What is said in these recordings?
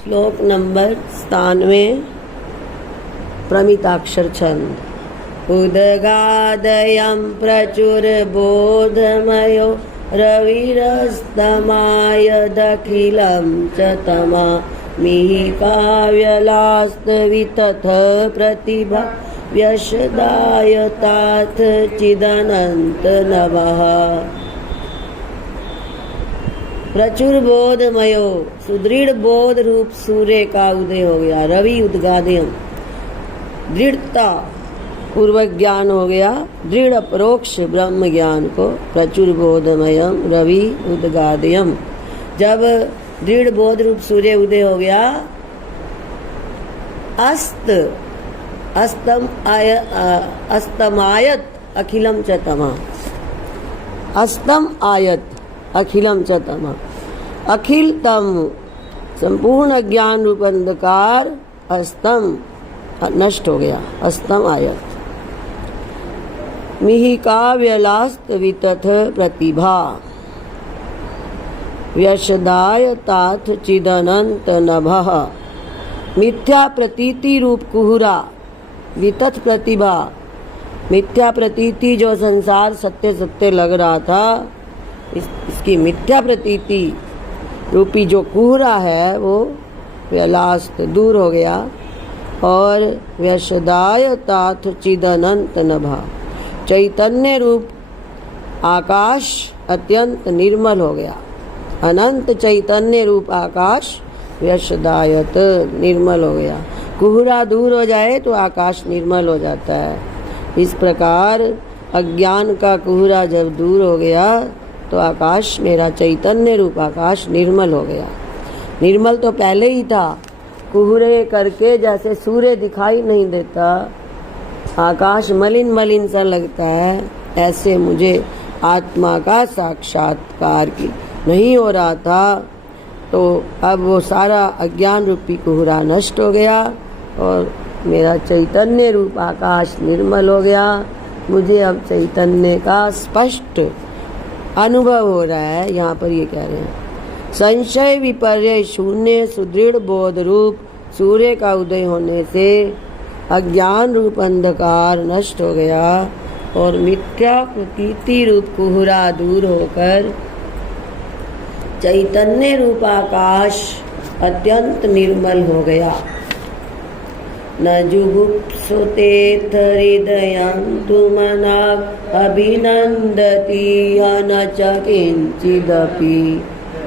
श्लोक नंबर 97 प्रमिताक्षर छंद। उदगादयं प्रचुरबोधमयो रविरस्तमायदखिलं च तमा मिहि काव्यलास्तवितथ प्रतिभा व्यशदायताथ चिदनंत नवः। प्रचुर बोधमयो सुदृढ़ बोध रूप सूर्य का उदय हो गया। रवि उद्गादयम दृढ़ता पूर्वक ज्ञान हो गया। दृढ़ अपरोक्ष ब्रह्म ज्ञान को प्रचुर बोधमयम रवि उद्गादयम। जब दृढ़ बोध रूप सूर्य उदय हो गया, अस्तमायत अखिलम च तमा। अस्तम आयत अखिलम च तमा। अखिल तम संपूर्ण ज्ञान रूप अंधकार अस्तम नष्ट हो गया। अस्तम आयत मिहि काव्यलास्त वितथ प्रतिभा व्यशदाय तात चिदनंत नभः। मिथ्या प्रतीति रूप कुहुरा वितथ प्रतिभा। मिथ्या प्रतीति जो संसार सत्य सत्य लग रहा था, इसकी मिथ्या प्रतीति रूपी जो कुहरा है वो व्यलास्त दूर हो गया। और व्यशदाय तात चिदनंत नभा। चैतन्य रूप आकाश अत्यंत निर्मल हो गया। अनंत चैतन्य रूप आकाश व्यशदायत निर्मल हो गया। कुहरा दूर हो जाए तो आकाश निर्मल हो जाता है। इस प्रकार अज्ञान का कुहरा जब दूर हो गया तो आकाश, मेरा चैतन्य रूप आकाश निर्मल हो गया। निर्मल तो पहले ही था। कुहरे करके जैसे सूर्य दिखाई नहीं देता, आकाश मलिन मलिन सा लगता है, ऐसे मुझे आत्मा का साक्षात्कार की नहीं हो रहा था। तो अब वो सारा अज्ञान रूपी कुहरा नष्ट हो गया और मेरा चैतन्य रूप आकाश निर्मल हो गया। मुझे अब चैतन्य का स्पष्ट अनुभव हो रहा है। यहाँ पर ये कह रहे हैं, संशय विपर्य शून्य सुदृढ़ बोध रूप सूर्य का उदय होने से अज्ञान रूप अंधकार नष्ट हो गया और मिथ्या प्रतीति रूप कुहरा दूर होकर चैतन्य रूप आकाश अत्यंत निर्मल हो गया। न जुगुप्सुतेथ हृदयं तु मनाक् अभिनन्दति न च किञ्चिदपि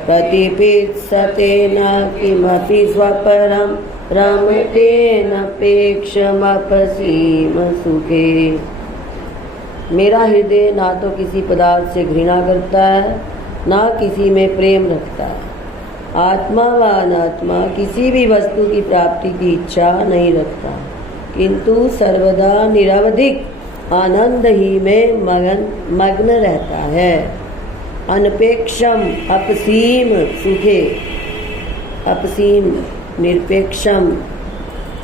प्रतिपित्सते न किमपि स्वपरं रमतेनपेक्षमपसीम सुखे। मेरा हृदय ना तो किसी पदार्थ से घृणा करता है, ना किसी में प्रेम रखता है। आत्मा व अनात्मा किसी भी वस्तु की प्राप्ति की इच्छा नहीं रखता, किंतु सर्वदा निरवधिक आनंद ही में मग्न रहता है। अनपेक्षम अपसीम सुखे। अपसीम निरपेक्षम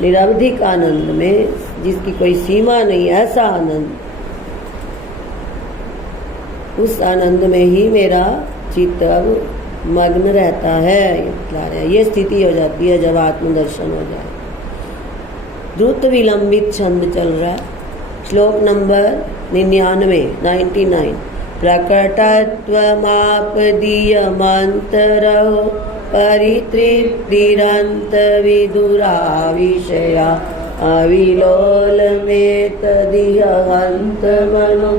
निरवधिक आनंद में, जिसकी कोई सीमा नहीं, ऐसा आनंद, उस आनंद में ही मेरा चित्त अब मग्न रहता है। ये बतला रहे हैं। ये स्थिति हो जाती है जब आत्मदर्शन हो जाए। द्रुत विलंबित छंद चल रहा है। श्लोक नंबर 99 प्रकटत्वमापदीयमन्तरहो परितृप्तिरन्त विदुरा विषया अविलोलमेतदिह हन्त मनो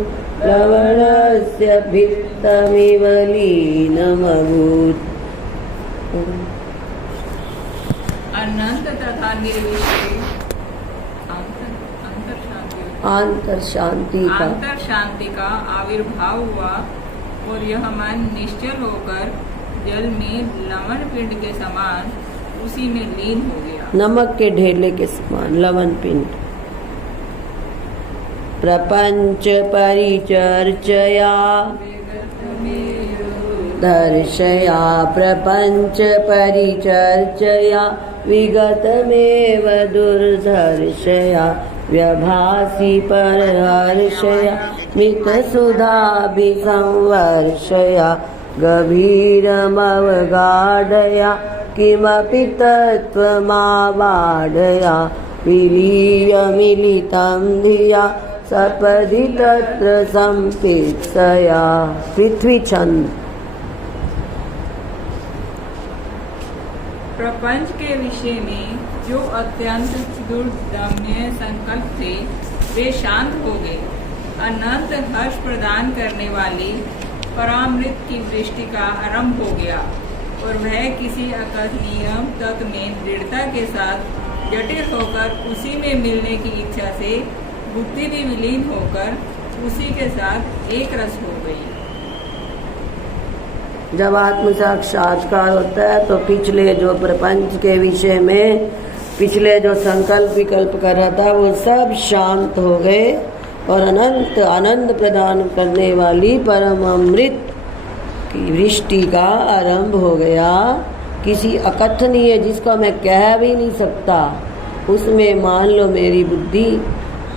लवणस्य भित्तमिव लीनमभूत्। अनंत तथा निर्विषय आंतर शांति का आविर्भाव हुआ और यह मन निश्चल होकर जल में लवण पिंड के समान उसी में लीन हो गया। नमक के ढेले के समान लवण पिंड। प्रपंच परिचर्चया दर्शया प्रपंच परिचर्चया विगतमेव दुर्धर्षया व्यभासी परहर्षया स्मितसुधाभिसंवर्षया गभीरमवगाढया किमपि तत्त्वमावाडया विलीय मिलितं धिया सपदि तत्र संपेत्सया। पृथ्वी छंद। प्रपंच के विषय में जो अत्यंत दुर्दम्य संकल्प थे वे शांत हो गए। अनंत हर्ष प्रदान करने वाली परामृत की वृष्टि का आरंभ हो गया और वह किसी अकथनीय तत्व में दृढ़ता के साथ जटिल होकर उसी में मिलने की इच्छा से बुद्धि भी विलीन होकर उसी के साथ एक रस हो गई। जब आत्म साक्षात्कार होता है तो पिछले जो प्रपंच के विषय में पिछले जो संकल्प विकल्प कर रहा था वो सब शांत हो गए और अनंत आनंद प्रदान करने वाली परम अमृत की वृष्टि का आरंभ हो गया। किसी अकथनीय जिसका मैं कह भी नहीं सकता उसमें मान लो मेरी बुद्धि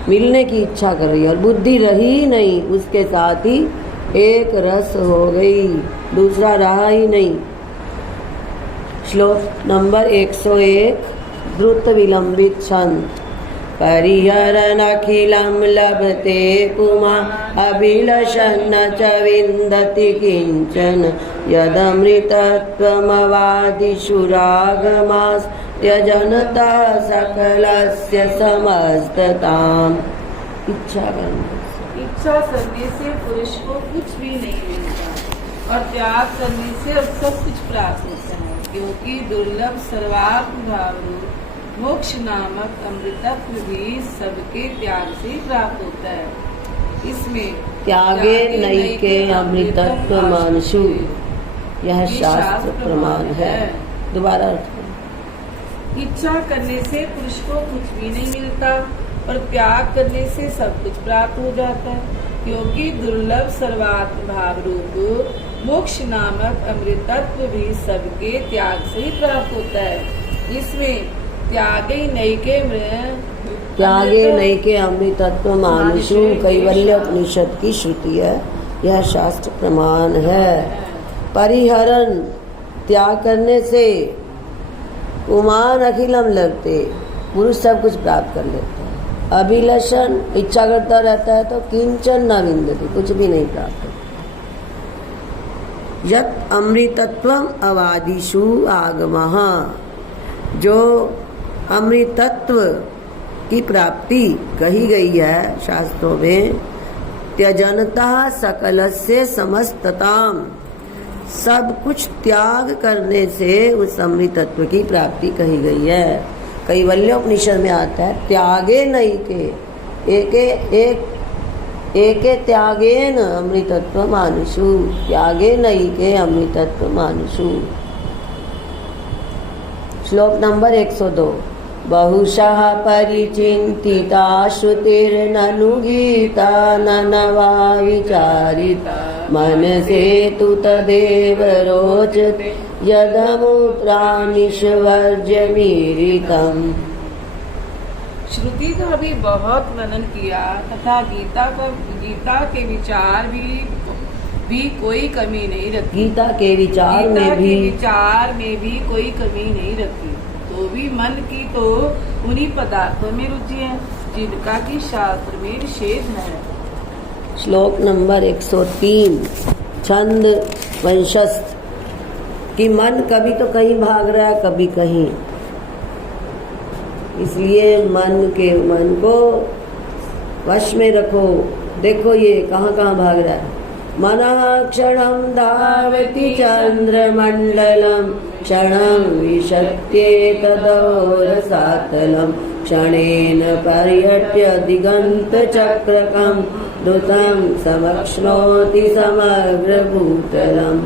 मिलने की इच्छा कर रही है और बुद्धि रही नहीं, उसके साथ ही एक रस हो गई, दूसरा रहा ही नहीं। श्लोक नंबर 101 द्रुत विलंबित छंद। परिहरन् अखिलं लभते पुमा अभिलषन् न च विन्दति किञ्चन यदमृतत्वमवादिषुरागमास् त्यजनता सकलस्य समस्तताम्। इच्छा करने से पुरुष को कुछ भी नहीं मिलता और त्याग करने से अब सब कुछ प्राप्त होता है, क्योंकि दुर्लभ सर्वात्म भाव रूप मोक्ष नामक अमृतत्व भी सबके त्याग से ही प्राप्त होता है। इसमें त्यागे नैके अमृतत्व मानसु, यह शास्त्र प्रमाण है। दोबारा इच्छा करने से पुरुष को कुछ भी नहीं मिलता और त्याग करने से सब कुछ प्राप्त हो जाता है, क्योंकि दुर्लभ सर्वात्म भाव रूप मोक्ष नामक अमृतत्व भी सबके त्याग से ही प्राप्त होता है। इसमें त्यागे नैके अमृतत्व मानुषु कैवल्य उपनिषद की श्रुति है, यह शास्त्र प्रमाण है। परिहरन त्याग करने से उमान अखिलम लगते पुरुष सब कुछ प्राप्त कर लेता है। अभिलषण इच्छा करता रहता है तो किंचन न विंदति, कुछ भी नहीं प्राप्त होता। यत् अमृतत्वम अवादिषु आगमः, जो अमृतत्व की प्राप्ति कही गई है शास्त्रों में, त्यजनता सकलस्य समस्तताम, सब कुछ त्याग करने से उस अमृतत्व की प्राप्ति कही गई है। कैवल्य उपनिषद में आता है त्यागे नैके एके त्यागेन अमृतत्व मानुषु, त्यागे नैके अमृतत्व मानुषु। श्लोक नंबर 102 बहुशः परिचिन्तिता श्रुतिर्ननु गीता ननवा विचारिता मनसे तु तदेव रोचते यदमूत्रानिष्वर्ज्यमीरितम्। श्रुति का भी बहुत मनन किया तथा गीता के विचार भी कोई कमी नहीं रखी। गीता के विचार में भी कोई कमी नहीं रखी, तो भी मन की तो उन्हीं पदार्थों में रुचि है जिनका की शास्त्र में निषेध है। श्लोक नंबर 103 छंद वंशस्थ। कि मन कभी तो कहीं भाग रहा है कभी कहीं, इसलिए मन को वश में रखो। देखो ये कहाँ कहाँ भाग रहा है। मनः क्षणं धावति चंद्रमंडलम क्षणं विशत्येतदोरसातलं क्षणेन पर्यट्य दिगन्तचक्रकं द्रुतं समक्ष्णोति समग्र भूतलम्।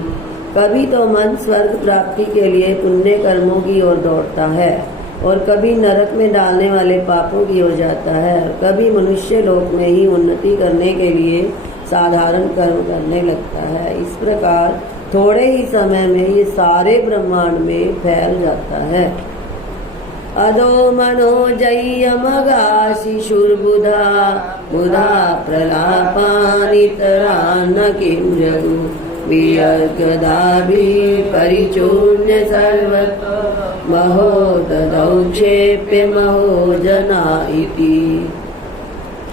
कभी तो मन स्वर्ग प्राप्ति के लिए पुण्य कर्मों की ओर दौड़ता है और कभी नरक में डालने वाले पापों की ओर जाता है, कभी मनुष्य लोक में ही उन्नति करने के लिए साधारण कर्म करने लगता है। इस प्रकार थोड़े ही समय में ये सारे ब्रह्मांड में फैल जाता है। अदो मनो जय्यमगाशिशुर्बुधा बुधा प्रलापानितरान्न किं जगु वियर्गदाभि परिचूर्य सर्वतो महो ददौक्षेप्य महो जना इति।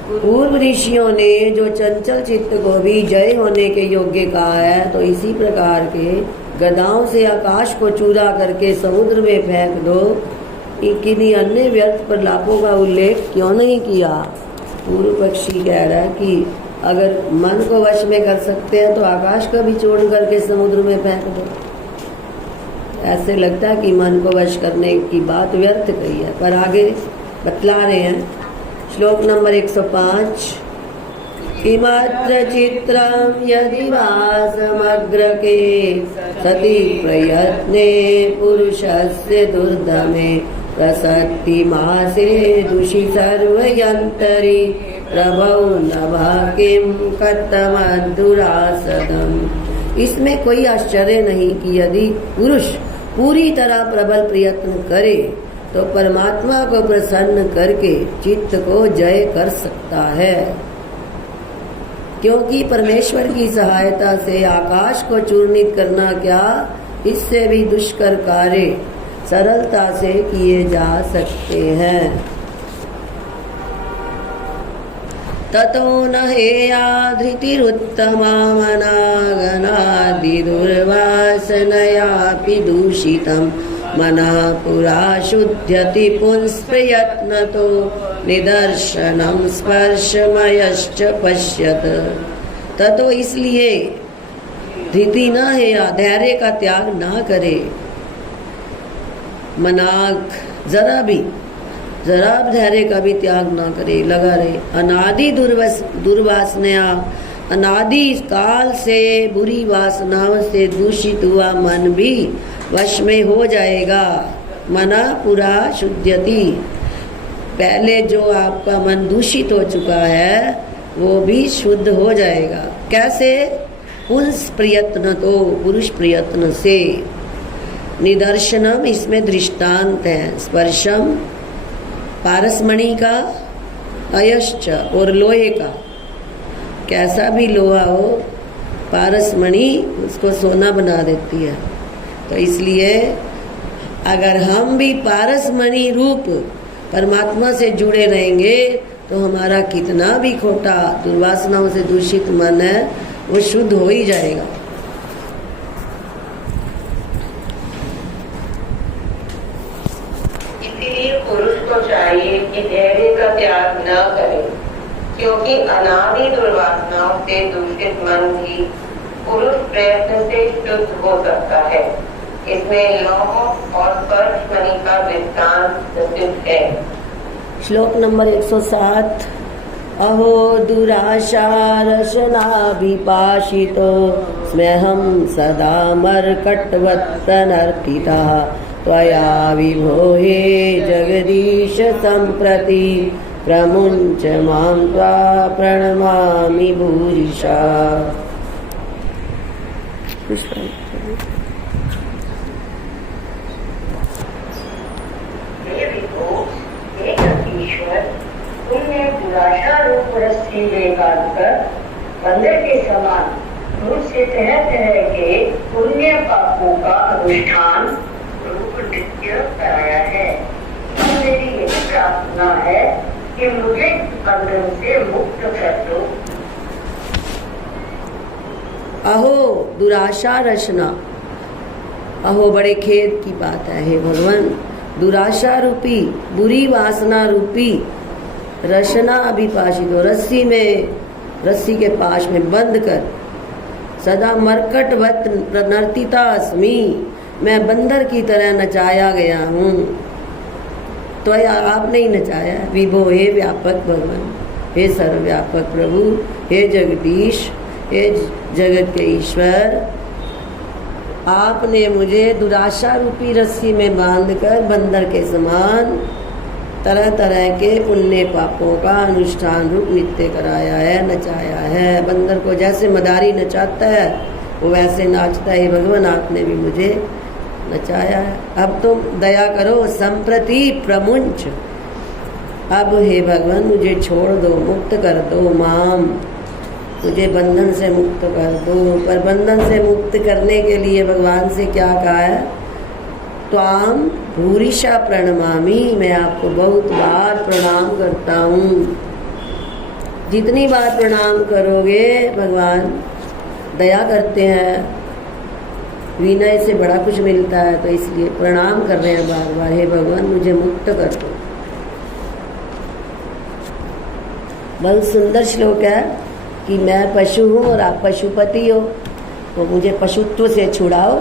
पूर्व ऋषियों ने जो चंचल चित्त को भी जय होने के योग्य कहा है, तो इसी प्रकार के गदाओं से आकाश को चूरा करके समुद्र में फेंक दो, किन्हीं अन्य व्यर्थ प्रलापों का उल्लेख क्यों नहीं किया। पूर्व पक्षी कह रहा है कि अगर मन को वश में कर सकते हैं तो आकाश का भी चूर्ण करके समुद्र में फेंक दो। ऐसे लगता है कि मन को वश करने की बात व्यर्थ कही है, पर आगे बतला रहे हैं। श्लोक नंबर 105। किमत्र चित्रम यदि वा समग्रके सति प्रयत्ने पुरुषस्य दुर्दमे प्रसक्ति मासे दुषि सर्वयंतरी प्रभौ नभा किम कतमदुरासदम। इसमें कोई आश्चर्य नहीं कि यदि पुरुष पूरी तरह प्रबल प्रयत्न करे तो परमात्मा को प्रसन्न करके चित्त को जय कर सकता है, क्योंकि परमेश्वर की सहायता से आकाश को चूर्णित करना क्या, इससे भी दुष्कर कार्य सरलता से किए जा सकते हैं। ततो न हेया धृतिरुत्तमा मनागनादि दुर्वासनयापि दूषितम् मनः पुरा शुद्ध्यति पुंस्प्रयत्नतो निदर्शनम स्पर्शमयश्च पश्यत। ततो इसलिए धृति न है या धैर्य का त्याग ना करे, मनाग जरा भी धैर्य का भी त्याग ना करे, लगा रहे। अनादि दुर्वासना, अनादि काल से बुरी वासनाओं से दूषित हुआ मन भी वश में हो जाएगा। मना पुरा शुद्ध्यति, पहले जो आपका मन दूषित हो चुका है वो भी शुद्ध हो जाएगा। कैसे? पुंस प्रयत्न, तो पुरुष प्रयत्न से। निदर्शनम, इसमें दृष्टांत है। स्पर्शम पारसमणि का, अयश्च और लोहे का, कैसा भी लोहा हो पारसमणि उसको सोना बना देती है। तो इसलिए अगर हम भी पारसमणि रूप परमात्मा से जुड़े रहेंगे तो हमारा कितना भी खोटा दुर्वासनाओं से दूषित मन है वो शुद्ध हो ही जाएगा। इसलिए पुरुष को चाहिए कि धैर्य का त्याग न करे, क्योंकि अनादि दुर्वासनाओं से दूषित मन भी पुरुष प्रयत्न से शुद्ध हो सकता है। इसमें लौह और स्पर्शमणि का वृत्तांत प्रसिद्ध है। श्लोक नंबर 107। अहो दुराशा रशनाभिपाशितो स्म्यहं सदा मर्कटवत् प्रणर्तितः त्वया विभो हे जगदीश सम्प्रति प्रमुञ्च मां त्वा प्रणमामि भूरिशा। तुमने दुराशा रूप रस्सी में बांधकर बंदर के समान मुझसे तरह तरह के पुण्य पापों का अनुष्ठान रूप नृत्य कराया है। अब मेरी यही प्रार्थना है कि मुझे बंधन से मुक्त कर दो। अहो दुराशा रचना, अहो बड़े खेद की बात है हे भगवान। दुराशा रूपी, बुरी वासना रूपी रचना अभिपाशित हो, रस्सी के पाश में बंद कर सदा मरकटवत नर्तिता अस्मि, मैं बंदर की तरह नचाया गया हूँ। तो आपने ही नचाया। विभो, हे व्यापक भगवान, हे सर्वव्यापक प्रभु, हे जगदीश, हे जगत के ईश्वर, आपने मुझे दुराशा रूपी रस्सी में बांधकर बंदर के समान तरह तरह के पुण्य पापों का अनुष्ठान रूप नृत्य कराया है, नचाया है। बंदर को जैसे मदारी नचाता है वो वैसे नाचता है। भगवान आपने भी मुझे नचाया है। अब तुम दया करो, संप्रति प्रमुंच, अब हे भगवान मुझे छोड़ दो, मुक्त कर दो। माम, मुझे बंधन से मुक्त कर दो। पर बंधन से मुक्त करने के लिए भगवान से क्या कहा है? त्वाम भूरिशा प्रणमामि, मैं आपको बहुत बार प्रणाम करता हूँ। जितनी बार प्रणाम करोगे भगवान दया करते हैं, विनय से बड़ा कुछ मिलता है, तो इसलिए प्रणाम कर रहे हैं बार बार, हे भगवान मुझे मुक्त कर दो। बहुत सुंदर श्लोक है कि मैं पशु हूँ और आप पशुपति हो, तो मुझे पशुत्व से छुड़ाओ।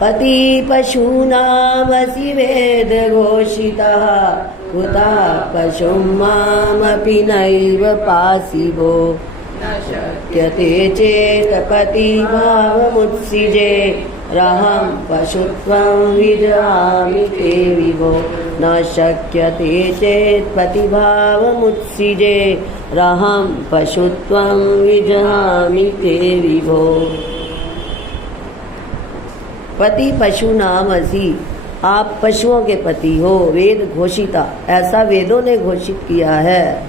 पति पशूनामसि वेद घोषितः, कुता पशुं मामपि नैव पासिभो, न शक्यते चेत् पतिभावमुत्सिजे, रहं पशुत्वं विजहामि ते विभो। न शक्यते चेत् पतिभावमुत्सिजे, रहं पशुत्वं विजहामि ते विभो। पति पशु नाम असि, आप पशुओं के पति हो। वेद घोषिता, ऐसा वेदों ने घोषित किया है।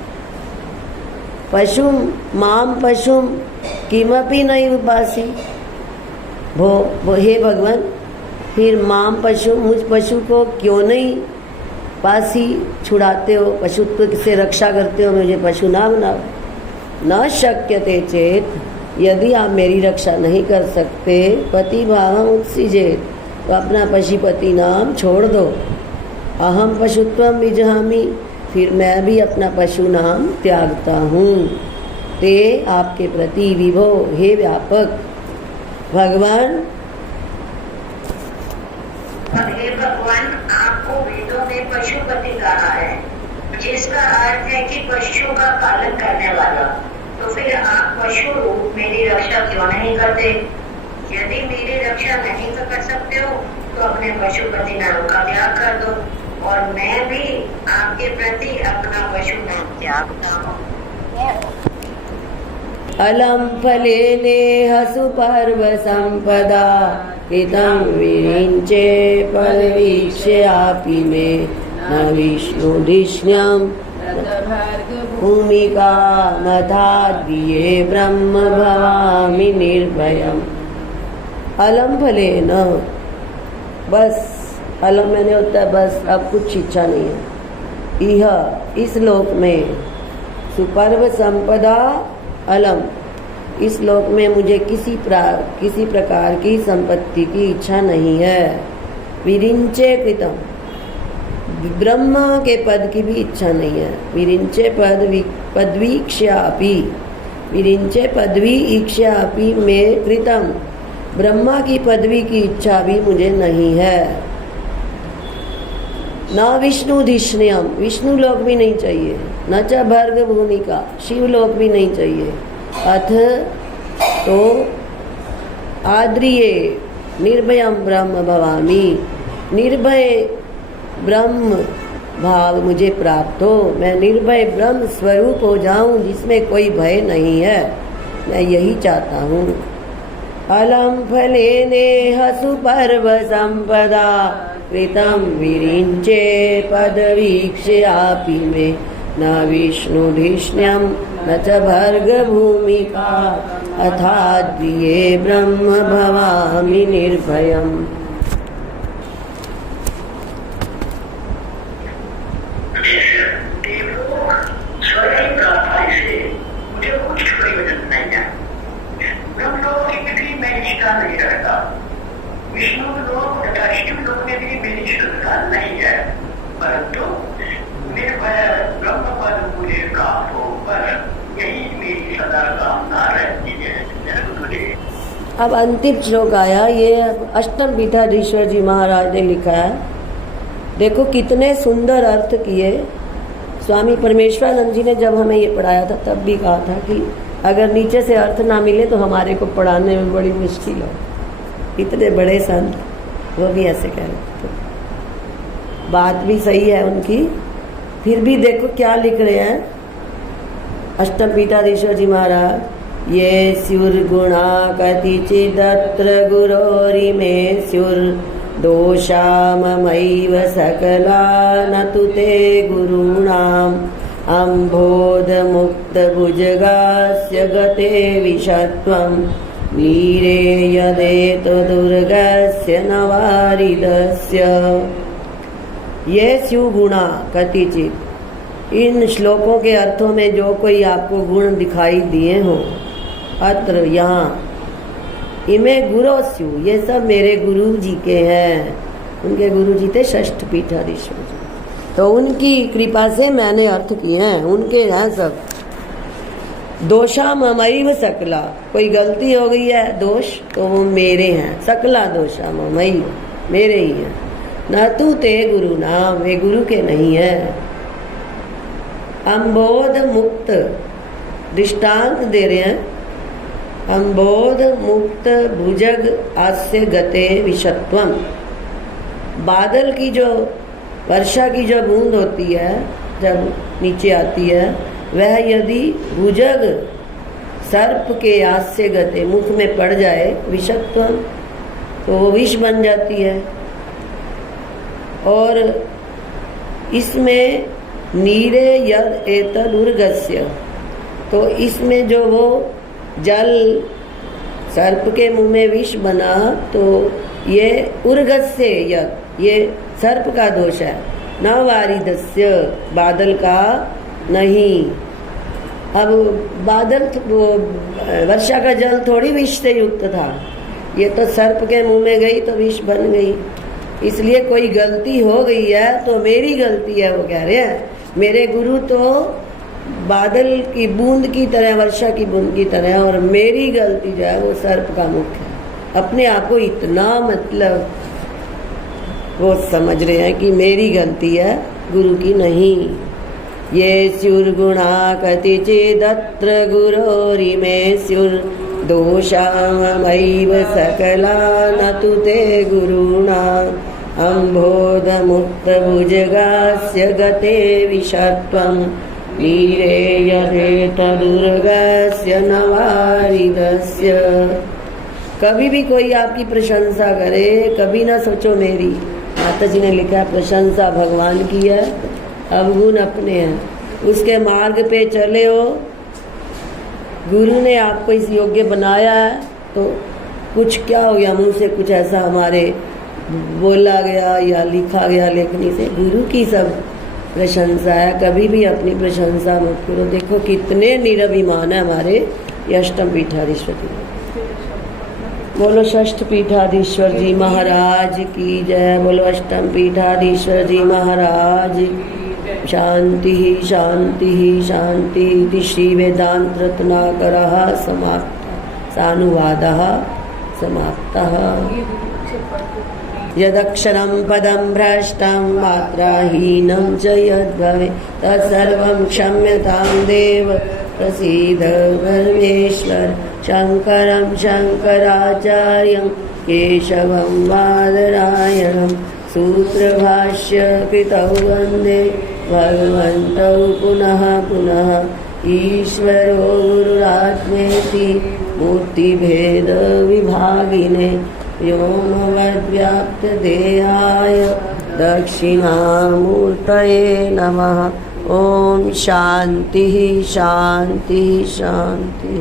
पशु माम पशु किमपि नहीं उपासी भो, हे भगवान फिर माम पशु, मुझ पशु को क्यों नहीं पासी छुड़ाते हो, पशुत्व से रक्षा करते हो, मुझे पशु ना बनाओ। न शक्यते चेत, यदि आप मेरी रक्षा नहीं कर सकते, पति भावम उत्सिजे, तो अपना पशुपति नाम छोड़ दो। अहम पशुत्वम विजहामि, फिर मैं भी अपना पशु नाम त्यागता हूँ। ते आपके प्रति विभो, हे व्यापक भगवान। हे भगवान, आपको वेदों में पशुपति कहा है, जिसका अर्थ है कि पशु का पालन करने वाला। तो फिर आप पशु रूप मेरी रक्षा क्यों नहीं करते? यदि मेरी रक्षा नहीं कर सकते हो तो अपने पशुपति नाम का त्याग कर दो, और मैं भी आपके प्रति अपना पशु नाम त्यागता हूँ। अलम फलेने हसुपर्व संपदा, कृतं विरिञ्चे पदवीक्ष्यापि मे, न विष्णुधिष्ण्यं भूमिका नथाद्ये ब्रह्म भवामि निर्भयम्। अलम फलेन, बस अलम मैंने होता है बस, अब कुछ इच्छा नहीं है। यह इस लोक में सुपर्व संपदा अलम, इस लोक में मुझे किसी प्रकार की संपत्ति की इच्छा नहीं है। विरिंचे कृतम, ब्रह्मा के पद की भी इच्छा नहीं है। विरिंचे पदवीक्ष्यापि, विरिंचे पदवी इक्ष्यापि में कृतम, ब्रह्मा की पदवी की इच्छा भी मुझे नहीं है। न विष्णुधिष्ण्यम, विष्णु लोक भी नहीं चाहिए। न च भर्ग भूमिका, शिव लोक भी नहीं चाहिए। अथ तो आद्रिये निर्भयम ब्रह्म भवामि, निर्भय ब्रह्म भाव मुझे प्राप्त हो, मैं निर्भय ब्रह्म स्वरूप हो जाऊं जिसमें कोई भय नहीं है, मैं यही चाहता हूँ। अलम फलेने हसुपर्व संपदा, कृतं विरिञ्चे पदवीक्ष्यापि मे, न विष्णुधिष्ण्यं न च भर्गभूमिका, अथाद्ये ब्रह्म भवामि निर्भयम्। विष्णु लोक तथा शिव लोक में भी मेरी श्रद्धा नहीं है, परंतु निर्भय ब्रह्म पद मुझे प्राप्त हो, पर यही मेरी सदा कामना रहती है। अब अंतिम श्लोक आया, ये अष्टम पीठाधीश्वर जी महाराज ने लिखा है। देखो कितने सुंदर अर्थ किए। स्वामी परमेश्वरानंद जी ने जब हमें ये पढ़ाया था तब भी कहा था कि अगर नीचे से अर्थ ना मिले तो हमारे को पढ़ाने में बड़ी मुश्किल हो। इतने बड़े संत वो भी ऐसे कह रहे थे, बात भी सही है उनकी। फिर भी देखो क्या लिख रहे हैं अष्टम पीठाधीश्वर जी महाराज, ये स्युर्गुणा कतिचिदत्र गुरोरिमे स्युर्दोषा ममैव सकला न तु ते गुरूणां अम्भोधमुक्तभुजगास्य गते विषत्वं नीरे यदेतदुर्गस्य नवारिदस्य। ये स्यु गुणा कतिचित। इन श्लोकों के अर्थों में जो कोई आपको गुण दिखाई दिए हो, अत्र यहाँ इमे गुरो स्यु, ये सब मेरे गुरु जी के हैं। उनके गुरु जी थे षष्ठ पीठाधीश्वर जी, तो उनकी कृपा से मैंने अर्थ किए हैं, उनके हैं सब। दोषा ममैव सकला, कोई गलती हो गई है दोष तो वो मेरे हैं। सकला दोषा ममैव, मेरे ही हैं। न तू ते गुरु नाम, वे गुरु के नहीं है। अम्बोध मुक्त दृष्टांत दे रहे हैं। अम्बोध मुक्त भुजग आस्य गते विषत्वम, बादल की जो वर्षा की जो बूंद होती है जब नीचे आती है, वह यदि भुजग सर्प के आस्य गते मुख में पड़ जाए, विषत्वम, तो वो विष बन जाती है। और इसमें नीरे यद एतद उर्गस्य, तो इसमें जो वो जल सर्प के मुंह में विष बना, तो ये उर्गस्य यद, ये सर्प का दोष है। न वारिदस्य, बादल का नहीं। अब बादल वर्षा का जल थोड़ी विष से युक्त था, ये तो सर्प के मुंह में गई तो विष बन गई। इसलिए कोई गलती हो गई है तो मेरी गलती है, वो कह रहे हैं। मेरे गुरु तो बादल की बूंद की तरह, वर्षा की बूंद की तरह, और मेरी गलती जो है वो सर्प का मुख है। अपने आप को इतना मतलब वो समझ रहे हैं कि मेरी गलती है, गुरु की नहीं। ये स्युर्गुणा कतिचिदत्र गुरोरिमे स्युर्दोषामैव सकला न तु ते गुरुणा। अम्भोधमुक्तभुजगास्य गते विषत्वं नीरे यदेतदुर्गस्य नवारिदस्य। कभी भी कोई आपकी प्रशंसा करे, कभी ना सोचो मेरी। माता जी ने लिखा है प्रशंसा भगवान की है, अवगुण अपने हैं। उसके मार्ग पे चले हो, गुरु ने आपको इस योग्य बनाया है, तो कुछ क्या हो गया, मुंह से कुछ ऐसा हमारे बोला गया या लिखा गया लेखनी से, गुरु की सब प्रशंसा है। कभी भी अपनी प्रशंसा मत करो। देखो कितने निरभिमान है हमारे अष्टम पीठाधीश्वर जी। बोलो षष्ठ पीठाधीश्वर जी महाराज की जय। बोलो अष्टम पीठाधीश्वर जी महाराज। शांति शांति शांति। श्री वेदांत रत्नाकरः समाप्त सानुवादः समाप्तः। यदक्षरं पदं भ्रष्टं मात्राहीनं च यद्भवेत् तत्सर्वं क्षम्यतां देव प्रसीद परमेश्वर। शङ्करं शङ्कराचार्यं केशवं बादरायणं सूत्रभाष्य कृतौ वन्दे भगवन्तौ पुनः पुनः। ईश्वरो गुरुरात्मेति मूर्तिभेदविभागिने व्योमवद्व्याप्तदेहाय दक्षिणामूर्तये नमः। ओम शांति शांति शांति।